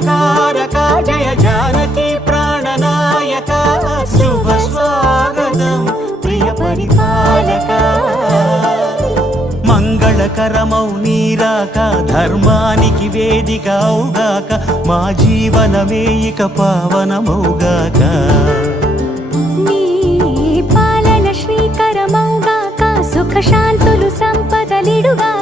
మంగళకారక జయ జానకి ప్రాణనాయక శుభ స్వాగతం ప్రియ పరిపాలక మంగళకరమౌ నీరాక ధర్మానికి వేదిక అవుగాక మా జీవనమే ఇక పావనమౌగాక నీ పాలన శ్రీకరమౌగాక సుఖ శాంతులు సంపదలిడుగా